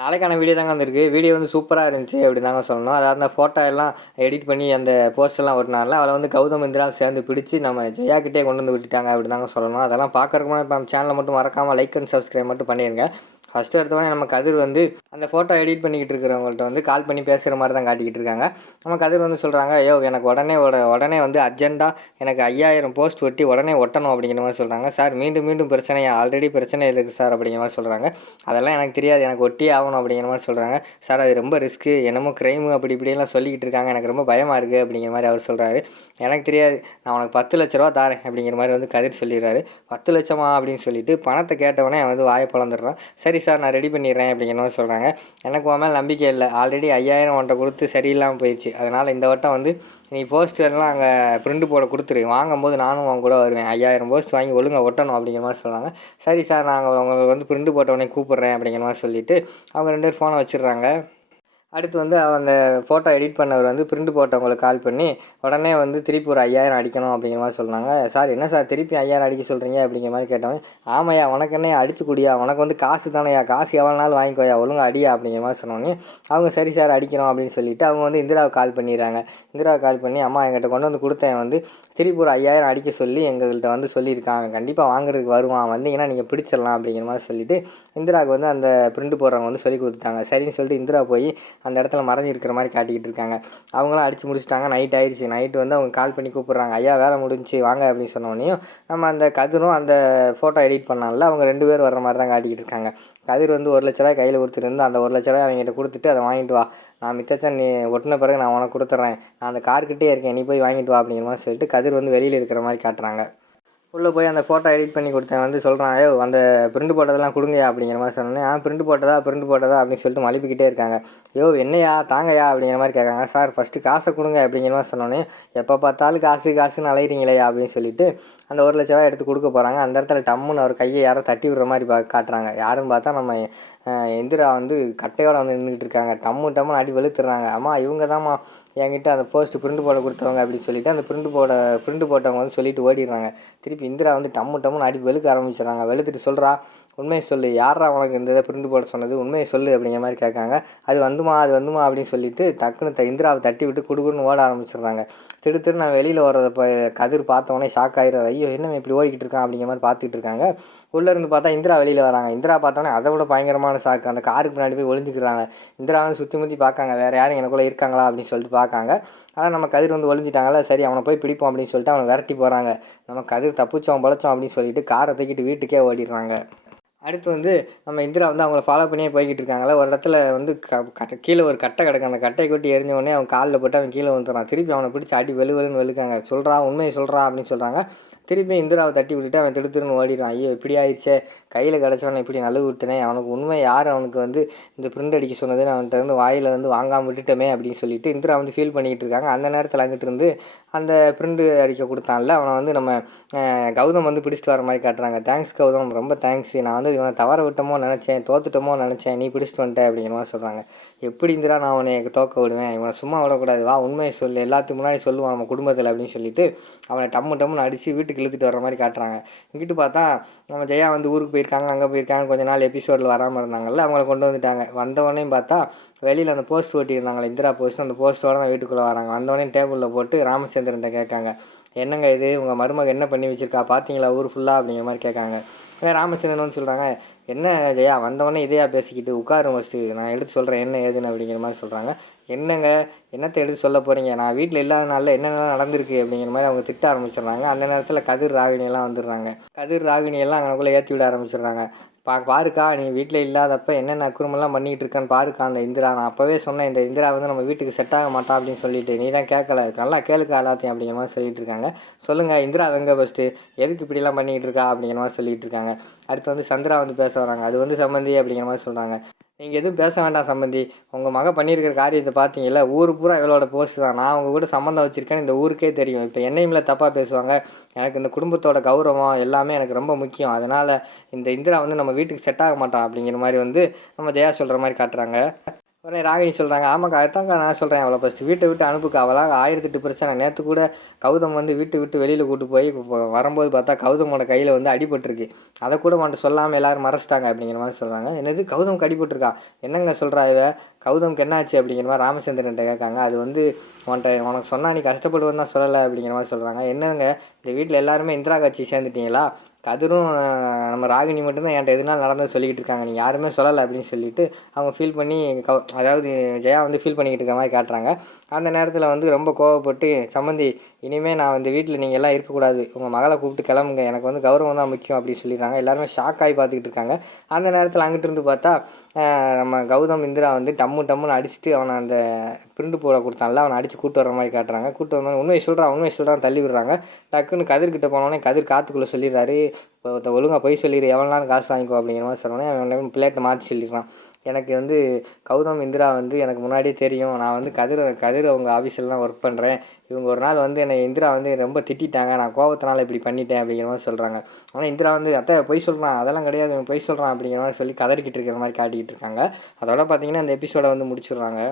நாளைக்கான வீடியோ தாங்க வந்திருக்கு. வீடியோ வந்து சூப்பராக இருந்துச்சு அப்படி தாங்க சொல்லணும். அதாவது அந்த ஃபோட்டோ எல்லாம் எடிட் பண்ணி அந்த போஸ்டர்லாம் ஒட்டினால அவளை வந்து கௌதம் இந்திரா சேர்ந்து பிடிச்சி நம்ம ஜெயா கிட்டே கொண்டு வந்து விட்டுட்டாங்க அப்படி தாங்க சொல்லணும். அதெல்லாம் பார்க்குறக்குமா இப்போ நம்ம சேனலை மட்டும் மறக்காமல் லைக் அண்ட் சப்ஸ்கிரைப் மட்டும் பண்ணிடுங்க ஃபஸ்ட்டு எடுத்தவொடனே நம்ம கதிர் வந்து அந்த ஃபோட்டோ எடிட் பண்ணிக்கிட்டு இருக்கிறவங்கள்ட்ட வந்து கால் பண்ணி பேசுகிற மாதிரி தான் காட்டிக்கிட்டு இருக்காங்க. நம்ம கதிர் வந்து சொல்கிறாங்க ஐயோ எனக்கு உடனே உட உடனே வந்து அர்ஜென்ட்டாக எனக்கு ஐயாயிரம் போஸ்ட் ஒட்டி உடனே ஒட்டணும் அப்படிங்கிற மாதிரி சொல்கிறாங்க சார் மீண்டும் மீண்டும் பிரச்சனை ஆல்ரெடி பிரச்சனை இருக்குது சார் அப்படிங்கிற மாதிரி சொல்கிறாங்க அதெல்லாம் எனக்கு தெரியாது எனக்கு ஒட்டி ஆகணும் அப்படிங்கிற மாதிரி சொல்கிறாங்க சார் அது ரொம்ப ரிஸ்க்கு என்னமோ க்ரைமு அப்படி இப்படிலாம் சொல்லிக்கிட்டு இருக்காங்க. எனக்கு ரொம்ப பயமாக இருக்குது அப்படிங்கிற மாதிரி அவர் சொல்கிறாரு எனக்கு தெரியாது நான் உனக்கு பத்து லட்ச ரூபா தாரேன் அப்படிங்கிற மாதிரி வந்து கதிர் சொல்லிடுறாரு. பத்து லட்சமா? அப்படின்னு சொல்லிட்டு பணத்தை கேட்டவொடனே அவன் வந்து வாயை பழந்துடுறான் சரி சரி சார் நான் ரெடி பண்ணிடுறேன் அப்படிங்கிற மாதிரி சொல்கிறாங்க எனக்கு உன் மேலே நம்பிக்கை இல்லை. ஆல்ரெடி ஐயாயிரம் உன்ட்ட கொடுத்து சரியில்லாமல் போயிடுச்சு அதனால் இந்த வட்டம் வந்து நீ போஸ்டர்லாம் அங்கே பிரிண்ட் போட கொடுத்துரு. வாங்கும்போது நானும் உன் கூட வருவேன். ஐயாயிரம் போஸ்ட் வாங்கி ஒழுங்கா ஒட்டணும் அப்படிங்கிற மாதிரி சொல்கிறாங்க சரி சார் நாங்கள் உங்களுக்கு வந்து பிரிண்ட் போட்டவொடனே கூப்பிட்றேன் அப்படிங்கிற மாதிரி சொல்லிவிட்டு அவங்க ரெண்டு பேர் ஃபோனை வச்சிடுறாங்க. அடுத்து வந்து அந்த ஃபோட்டோ எடிட் பண்ணவர் வந்து பிரிண்ட் போட்டவங்களுக்கு கால் பண்ணி உடனே வந்து திருப்பி ஒரு ஐயாயிரம் அடிக்கணும் அப்படிங்கிற மாதிரி சொன்னாங்க. சார் என்ன சார் திருப்பி ஐயாயிரம் அடிக்க சொல்கிறீங்க அப்படிங்கிற மாதிரி கேட்டவன் ஆமாய்யா உனக்கு என்ன அடிச்சு குடியா? உனக்கு வந்து காசு தானேயா காசு எவ்வளோ நாள் வாங்கிக்கோயா ஒழுங்கு அடியா? அப்படிங்கிற மாதிரி சொன்னோன்னே அவங்க சரி சார் அடிக்கிறோம் அப்படின்னு சொல்லிட்டு அவங்க வந்து இந்திராவுக்கு கால் பண்ணிடுறாங்க. இந்திராவுக்கு கால் பண்ணி அம்மா எங்கிட்ட கொண்டு வந்து கொடுத்தேன். வந்து திருப்பி ஒரு ஐயாயிரம் அடிக்க சொல்லி எங்கள்கிட்ட வந்து சொல்லியிருக்காங்க கண்டிப்பாக வாங்குறதுக்கு வருவான். வந்தீங்கன்னா நீங்கள் பிடிச்சிடலாம் அப்படிங்கிற மாதிரி சொல்லிட்டு இந்திராவுக்கு வந்து அந்த பிரிண்ட் போடுறவங்க வந்து சொல்லி கொடுத்தாங்க சரின்னு சொல்லிட்டு இந்திரா போய் அந்த இடத்துல மறைஞ்சிருக்கிற மாதிரி காட்டிக்கிட்டு இருக்காங்க. அவங்களாம் அடித்து முடிச்சிட்டாங்க. நைட் ஆயிடுச்சு நைட்டு வந்து அவங்க கால் பண்ணி கூப்பிட்றாங்க. ஐயா வேலை முடிஞ்சுச்சு வாங்க அப்படின்னு சொன்னோடனையும் நம்ம அந்த கதிரும் அந்த ஃபோட்டோ எடிட் பண்ணால அவங்க ரெண்டு பேர் வர்ற மாதிரி தான் காட்டிக்கிட்டு இருக்காங்க. கதிர் வந்து ஒரு லட்ச ரூபாய் கையில் கொடுத்துருந்து அந்த ஒரு லட்ச ரூபாய் அவங்ககிட்ட கொடுத்துட்டு அதை வாங்கிட்டு வா. நான் மித்தச்சன் நீ ஒட்டின பிறகு நான் உனக்கு கொடுத்துட்றேன் நான் அந்த கார்கிட்டே இருக்கேன். நீ போய் வாங்கிட்டு வா அப்படிங்கிற மாதிரி சொல்லிட்டு கதிர் வந்து வெளியில் இருக்கிற மாதிரி காட்டுறாங்க. உள்ளே போய் அந்த ஃபோட்டோ எடிட் பண்ணி கொடுத்தேன். வந்து சொல்கிறான் ஐயோ அந்த பிரிண்ட் போட்டதெல்லாம் கொடுங்கயா அப்படிங்கிற மாதிரி சொன்னேன் ஆ பிரிண்ட் போட்டதா பிரிண்ட் போட்டதா அப்படின்னு சொல்லிட்டு மலிப்பிக்கிட்டே இருக்காங்க. ஐயோ என்னையா தாங்கயா அப்படிங்கிற மாதிரி கேட்காங்க சார் ஃபஸ்ட்டு காசை கொடுங்க அப்படிங்கிற மாதிரி சொன்னோன்னே எப்போ பார்த்தாலும் காசு காசுன்னு அலையிறீங்களே அப்படின்னு சொல்லிட்டு அந்த ஒரு லட்ச ரூபா எடுத்து கொடுக்க போகிறாங்க அந்த இடத்துல டம்முன்னு அவர் கையை யாரோ தட்டி விடுற மாதிரி பா காட்டுறாங்க. யாருன்னு பார்த்தா நம்ம எந்திரா வந்து கட்டையோடு வந்து நின்றுக்கிட்டு இருக்காங்க. டம்மு டம்முன்னு அடி வெளுத்துறாங்க. அம்மா இவங்க தாம்மா என்கிட்ட அந்த போஸ்ட் பிரிண்ட் போட கொடுத்தவங்க அப்படின்னு சொல்லிட்டு அந்த பிரிண்ட் போட பிரிண்ட் போட்டவங்க வந்து சொல்லிட்டு ஓடிடுறாங்க. திருப்பி இந்திரா வந்து டம்மு டம்முன்னு அடி வெளுக்க ஆரம்பிச்சிடறாங்க. வெளுத்துட்டு சொல்கிறா உண்மையை சொல்லு. யாரா உனக்கு இந்த இதை பிரிண்ட் போட சொன்னது? உண்மையை சொல்லு அப்படிங்கிற மாதிரி கேட்காங்க. அது வந்துமா அது வந்துமா அப்படின்னு சொல்லிட்டு டக்குன்னு த இந்திராவை தட்டி விட்டு குடுகுன்னு ஓட ஆரம்பிச்சிடுறாங்க. திரு திரு நான் வெளியில் வர்றதை இப்போ கதிர் பார்த்தவொடனே ஷாக் ஆயிடுறாரு. ஐயோ என்ன இப்படி ஓடிக்கிட்டு இருக்கான் அப்படிங்கிற மாதிரி பார்த்துட்டு இருக்காங்க. உள்ளே இருந்து பார்த்தா இந்திரா வெளியில் வராங்க. இந்திரா பார்த்தோன்னே அதை விட பயங்கரமான ஷாக் அந்த காருக்கு பின்னாடி போய் ஒளிஞ்சிக்கிறாங்க. இந்திரா வந்து சுற்றி முற்றி பார்க்காங்க. வேறு யாரும் எனக்குள்ளே இருக்காங்களா அப்படின்னு சொல்லிட்டு பார்க்காங்க. ஆனால் நம்ம கதிர் வந்து ஒளிஞ்சிட்டாங்களா சரி அவனை போய் பிடிப்போம் அப்படின்னு சொல்லிட்டு அவனை விரட்டி போகிறாங்க நம்ம கதிர் தப்பிச்சோம் பழச்சோம் அப்படின்னு சொல்லிட்டு காரை தூக்கிட்டு வீட்டுக்கே ஓடிடுறாங்க. அடுத்து வந்து நம்ம இந்திரா வந்து அவங்கள ஃபாலோ பண்ணியே போய்கிட்டு இருக்காங்களே ஒரு இடத்துல வந்து க கட்டை கீழே ஒரு கட்டை கிடக்கு அந்த கட்டையை கொட்டி எரிஞ்ச உடனே அவன் காலில் போட்டு அவன் கீழே வந்துடுறான் திருப்பி அவனை பிடிச்சி அடி வெளு வெளுன்னு வெளுக்காங்க. சொல்கிறா உண்மையை சொல்கிறா அப்படின்னு சொல்கிறாங்க திருப்பி இந்திராவை தட்டி விட்டுட்டு அவன் திரு ஓடிடுறான். ஐயோ இப்படி ஆயிடுச்சே. கையில் கிடச்சவனை இப்படி நல்லு விட்டுனே அவனுக்கு உண்மை யார் அவனுக்கு வந்து இந்த பிரிண்ட் அடிக்க சொன்னதுன்னு அவன்கிட்ட வந்து வாயில் வந்து வாங்காமல் விட்டுட்டோமே அப்படின்னு சொல்லிட்டு இந்திரா வந்து ஃபீல் பண்ணிக்கிட்டு இருக்காங்க. அந்த நேரத்தில் அங்கிட்டு இருந்து அந்த பிரிண்ட் அடிக்க கொடுத்தான்ல. அவனை வந்து நம்ம கௌதம் வந்து பிடிச்சிட்டு வர மாதிரி காட்டுறாங்க. தேங்க்ஸ் கௌதம். ரொம்ப தேங்க்ஸ் நான் வந்து இவனை தவற விட்டமோ நினச்சேன் தோத்துட்டோமோ நினச்சேன் நீ பிடிச்சிட்டு வந்துட்ட அப்படிங்கிற மாதிரி சொல்கிறாங்க எப்படி இந்திரா நான் அவனை தோக்க விடுவேன்? இவனை சும்மா விடக்கூடாது. வா உண்மையை சொல்லு. எல்லாத்துக்கு முன்னாடி சொல்லுவான் நம்ம குடும்பத்தில் அப்படின்னு சொல்லிட்டு அவனை டம்மு டம்முன்னு அடித்து வீட்டுக்கு இழுத்துட்டு வர மாதிரி காட்டுறாங்க. இங்கிட்டு பார்த்தா நம்ம ஜெயா வந்து ஊருக்கு போயிருக்காங்க அங்கே போயிருக்காங்க கொஞ்ச நாள் எபிசோடில் வராமல் இருந்தாங்கல்ல அவங்கள கொண்டு வந்துட்டாங்க. வந்தவொடனே பார்த்தா வெளியில் அந்த போஸ்ட் ஓட்டியிருந்தாங்களே இந்திரா போஸ்ட் அந்த போஸ்ட்டோட தான் வீட்டுக்குள்ளே வராங்க. வந்தவொடனே டேபிளில் போட்டு ராமச்சந்திரன்ட்ட கேட்காங்க. என்னங்க இது? உங்கள் மருமகள் என்ன பண்ணி வச்சிருக்கா? பார்த்தீங்களா ஊர் ஃபுல்லாக அப்படிங்கிற மாதிரி கேட்காங்க. ராமச்சந்திரன் வந்து சொல்கிறாங்க என்ன ஜெயா வந்தவொடனே இதையா பேசிக்கிட்டு? உட்காரு ஃபஸ்ட்டு நான் எடுத்து சொல்கிறேன் என்ன ஏதுன்னு அப்படிங்கிற மாதிரி சொல்கிறாங்க என்னங்க? என்னத்தை எடுத்து சொல்ல போகிறீங்க நான் வீட்டில் இல்லாதனால என்னென்னலாம் நடந்திருக்கு அப்படிங்கிற மாதிரி அவங்க திட்ட ஆரம்பிச்சிடுறாங்க. அந்த நேரத்தில் கதிர் ராகினியெல்லாம் வந்துடுறாங்க. கதிர் ராகினியெல்லாம் அங்கனக்குள்ளே ஏற்றி விட ஆரம்பிச்சிடுறாங்க. பா பாருக்கா நீ வீட்டில் இல்லாதப்ப என்னென்ன அக்குறமெல்லாம் பண்ணிகிட்டு இருக்கான்னு பாருக்கா அந்த இந்திரா. நான் அப்போவே சொன்னேன் இந்த இந்திரா வந்து நம்ம வீட்டுக்கு செட் ஆக மாட்டான் அப்படின்னு சொல்லிட்டு. நீ தான் கேட்கல நல்லா கேளுக்கா எல்லாத்தையும் அப்படிங்கிற மாதிரி சொல்லிட்டு இருக்காங்க. சொல்லுங்கள் இந்திரா எங்கே ஃபஸ்ட்டு எதுக்கு இப்படிலாம் பண்ணிகிட்டு இருக்கா அப்படிங்கிற மாதிரி சொல்லிட்டு இருக்காங்க. அடுத்து வந்து சந்திரா வந்து பேச வராங்க அது வந்து சம்மந்தி அப்படிங்கிற மாதிரி சொல்கிறாங்க நீங்கள் எதுவும் பேச வேண்டாம் சம்மந்தி உங்கள் மக பண்ணியிருக்கிற காரியத்தை பார்த்தீங்களா ஊர் பூரா இவளோட போஸ்ட் தான். நான் அவங்க கூட சம்மந்தம் வச்சுருக்கேன்னு இந்த ஊருக்கே தெரியும். இப்போ என்னையும்ல தப்பாக பேசுவாங்க. எனக்கு இந்த குடும்பத்தோட கௌரவம் எல்லாமே எனக்கு ரொம்ப முக்கியம். அதனால் இந்த இந்திரா வந்து நம்ம வீட்டுக்கு செட் ஆக மாட்டான் அப்படிங்கிற மாதிரி வந்து நம்ம ஜெயா சொல்கிற மாதிரி காட்டுறாங்க. உடனே ராகினி சொல்கிறாங்க ஆமாக்கா அதுதான்க்கா நான் சொல்கிறேன் அவளை ஃபஸ்ட்டு வீட்டை விட்டு அனுப்புக்கா. அவளாக ஆயிரத்தெட்டு பிரச்சனை. நேற்று கூட கௌதம் வந்து வீட்டை விட்டு வெளியில் கூட்டு போய் வரும்போது பார்த்தா கௌதமோட கையில் வந்து அடிபட்டிருக்கு. அதை கூட உன்ட்ட சொல்லாமல் எல்லோரும் மறைச்சிட்டாங்க அப்படிங்கிற மாதிரி சொல்கிறாங்க என்னது? கௌதமுக்கு அடிபட்டிருக்கா? என்னங்க சொல்கிறா இவ? கௌதம்க்கு என்னாச்சு அப்படிங்கிற மாதிரி ராமச்சந்திரன்ட்ட கேட்காங்க. அது வந்து உன்ட்ட உனக்கு சொன்னா நீ கஷ்டப்படுவேன்னு தான் சொல்லலை அப்படிங்கிற மாதிரி சொல்கிறாங்க என்னங்க இந்த வீட்டில் எல்லாருமே இந்திரா காட்சி சேர்ந்துட்டீங்களா? கதிரும் நம்ம ராகினி மட்டும்தான் என்கிட்ட எதுனால நடந்தது சொல்லிக்கிட்டு இருக்காங்க. நீங்கள் யாருமே சொல்லலை அப்படின்னு சொல்லிட்டு அவங்க ஃபீல் பண்ணி கௌ அதாவது ஜெயா வந்து ஃபீல் பண்ணிக்கிட்டு இருக்க மாதிரி காட்டுறாங்க. அந்த நேரத்தில் வந்து ரொம்ப கோவப்பட்டு சம்மந்தி இனிமேல் நான் இந்த வீட்டில் நீங்கள் எல்லாம் இருக்கக்கூடாது. உங்கள் மகளை கூப்பிட்டு கிளம்புங்க. எனக்கு வந்து கௌரவம் தான் முக்கியம் அப்படின்னு சொல்லிடுறாங்க. எல்லாருமே ஷாக் ஆகி பார்த்துக்கிட்டு இருக்காங்க. அந்த நேரத்தில் அங்கிட்டு இருந்து பார்த்தா நம்ம கௌதம் இந்திரா வந்து டம்மு டம்முன்னு அடிச்சுட்டு அவனை அந்த பிரிண்டு போட கொடுத்தான்ல அவனை அடித்து கூட்டு வர மாதிரி காட்டுறாங்க. கூட்டு வந்தோடனே உண்மையை சொல்கிறான் உண்மையை சொல்கிறான் தள்ளி விடுறாங்க. டக்குன்னு கதிர்கிட்ட போனோடனே கதிர் காத்துக்குள்ளே சொல்லிடுறாரு. இப்போ ஒருத்த ஒழுங்காக போய் சொல்லிடு எவ்வளோ நாள் காசு வாங்கிக்கோ அப்படிங்கிற மாதிரி சொன்னோன்னே அவன் பிளேட்டை மாற்றி சொல்லிடுறான் எனக்கு வந்து கௌதம் இந்திரா வந்து எனக்கு முன்னாடியே தெரியும். நான் வந்து கதிர் கதிர் அவங்க ஆஃபீஸில் தான் ஒர்க் பண்ணுறேன் இவங்க ஒரு நாள் வந்து என்னை இந்திரா வந்து ரொம்ப திட்டிட்டாங்க. நான் கோபத்தினால இப்படி பண்ணிட்டேன் அப்படிங்கிற மாதிரி சொல்கிறாங்க ஆனால் இந்திரா வந்து அத்தை பொய் சொல்கிறான் அதெல்லாம் கிடையாது இவன் பொய் சொல்கிறான் அப்படிங்கிற மாதிரி சொல்லி கதறிக்கிட்டு இருக்கிற மாதிரி காட்டிக்கிட்டு இருக்காங்க. அதோட பார்த்தீங்கன்னா இந்த எபிசோடை வந்து முடிச்சிடுறாங்க.